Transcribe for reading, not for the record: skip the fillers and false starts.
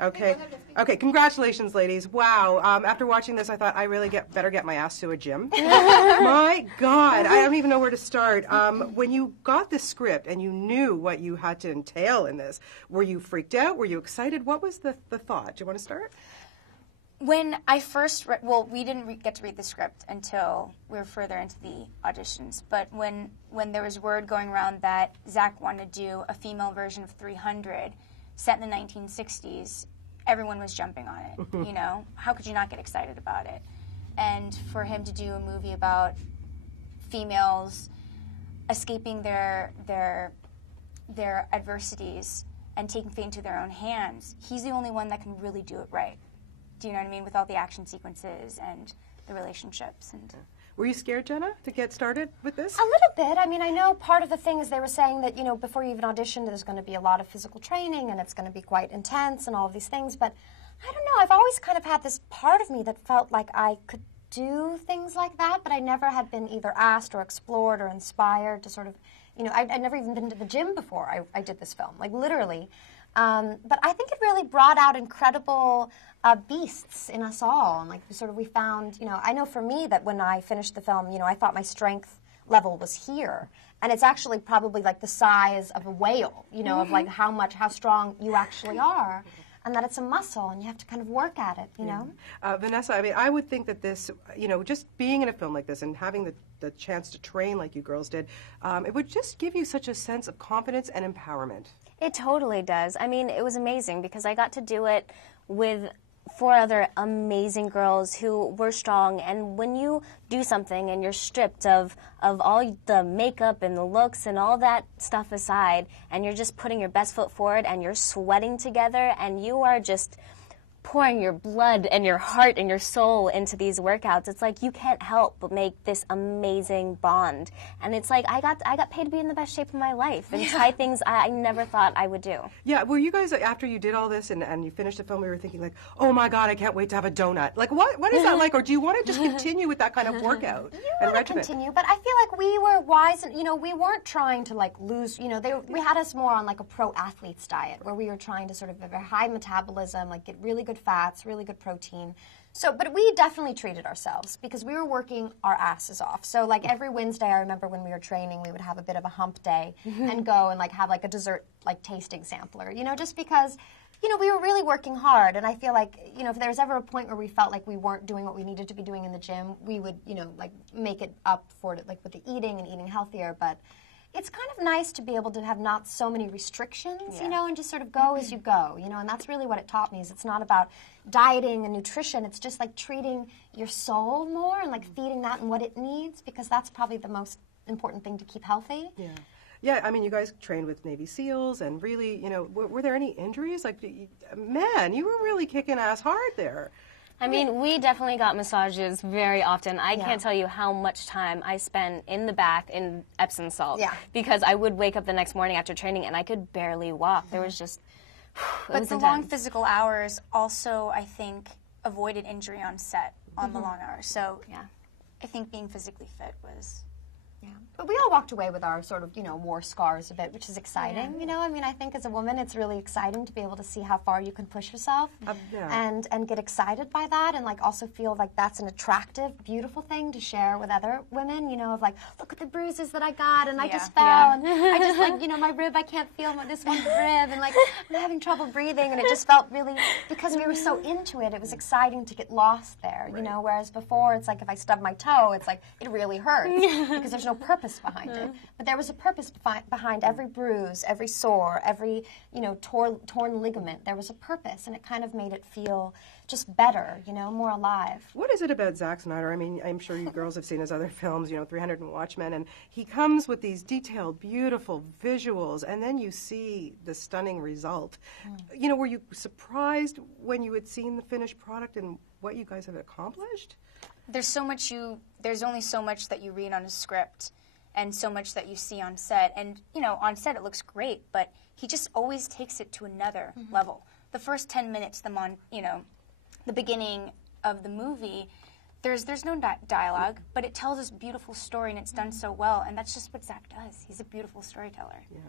Okay. Okay, congratulations, ladies. Wow. After watching this, I thought I really better get my ass to a gym. My God, I don't even know where to start. When you got the script and you knew what you had to entail in this, were you freaked out? Were you excited? What was the thought? Do you want to start? When I first read, well, we didn't get to read the script until we were further into the auditions, but when there was word going around that Zach wanted to do a female version of 300 set in the 1960s, everyone was jumping on it, you know? How could you not get excited about it? And for him to do a movie about females escaping their adversities and taking fate into their own hands, he's the only one that can really do it right. Do you know what I mean? With all the action sequences and the relationships. And were you scared, Jena, to get started with this? A little bit. I mean, I know part of the thing is they were saying that, you know, before you even audition, there's going to be a lot of physical training and it's going to be quite intense and all of these things. But I don't know. I've always kind of had this part of me that felt like I could do things like that, but I never had been either asked or explored or inspired to sort of, you know, I'd never even been to the gym before I did this film, like literally. But I think it really brought out incredible beasts in us all, and like sort of we found, you know, I know for me that when I finished the film, you know, I thought my strength level was here, and it's actually probably like the size of a whale, you know, of like how strong you actually are, and that it's a muscle, and you have to kind of work at it, you know. Vanessa, I mean, I would think that this, you know, just being in a film like this and having the chance to train like you girls did, it would just give you such a sense of confidence and empowerment. It totally does. I mean, it was amazing because I got to do it with 4 other amazing girls who were strong, and when you do something and you're stripped of all the makeup and the looks and all that stuff aside, and you're just putting your best foot forward and you're sweating together and you are just pouring your blood and your heart and your soul into these workouts, it's like you can't help but make this amazing bond. And it's like I got paid to be in the best shape of my life and try things I never thought I would do. Yeah, were you guys, after you did all this and you finished the film, we were thinking like, oh my God, I can't wait to have a donut. Like what is that like? Or do you want to just continue with that kind of workout You want to continue, but I feel like we were wise, and you know, we weren't trying to like lose, you know, we had us more on like a pro athlete's diet where we were trying to sort of have a high metabolism, like get really good fats, really good protein. So, but we definitely treated ourselves because we were working our asses off. So like every Wednesday, I remember when we were training, we would have a bit of a hump day and go and like have like a dessert like tasting sampler, you know, just because, you know, we were really working hard. And I feel like, you know, if there was ever a point where we felt like we weren't doing what we needed to be doing in the gym, we would, you know, like make it up for it, like with the eating and eating healthier. But it's kind of nice to be able to have not so many restrictions, you know, and just sort of go as you go, you know, and that's really what it taught me, is it's not about dieting and nutrition, it's just like treating your soul more and like feeding that and what it needs, because that's probably the most important thing to keep healthy. Yeah. Yeah, I mean, you guys trained with Navy SEALs, and really, you know, were there any injuries? Like, man, you were really kicking ass hard there. I mean, we definitely got massages very often. I can't tell you how much time I spent in the bath in Epsom salt. Yeah. Because I would wake up the next morning after training and I could barely walk. There was just, But the long physical hours also, I think, avoided injury on set on the long hours. So yeah, I think being physically fit was... Yeah. But we all walked away with our sort of, you know, war scars a bit, which is exciting, you know? I mean, I think as a woman, it's really exciting to be able to see how far you can push yourself and get excited by that, and, like, also feel like that's an attractive, beautiful thing to share with other women, you know, of, like, look at the bruises that I got, and I just fell, and I just, like, you know, my rib, I can't feel this one rib, and, like, I'm having trouble breathing, and it just felt really, because we were so into it, it was exciting to get lost there, you know, whereas before, it's like if I stub my toe, it's like, it really hurts, because there's no purpose behind it. But there was a purpose behind every bruise, every sore, every, you know, torn ligament. There was a purpose, and it kind of made it feel just better, you know, more alive. What is it about Zack Snyder? I mean, I'm sure you girls have seen his other films, you know, 300 and Watchmen, and he comes with these detailed, beautiful visuals, and then you see the stunning result. You know, were you surprised when you had seen the finished product and what you guys have accomplished? There's only so much that you read on a script and so much that you see on set. And, you know, on set it looks great, but he just always takes it to another level. The first 10 minutes, the beginning of the movie, there's no dialogue, but it tells this beautiful story, and it's done so well, and that's just what Zach does. He's a beautiful storyteller. Yeah.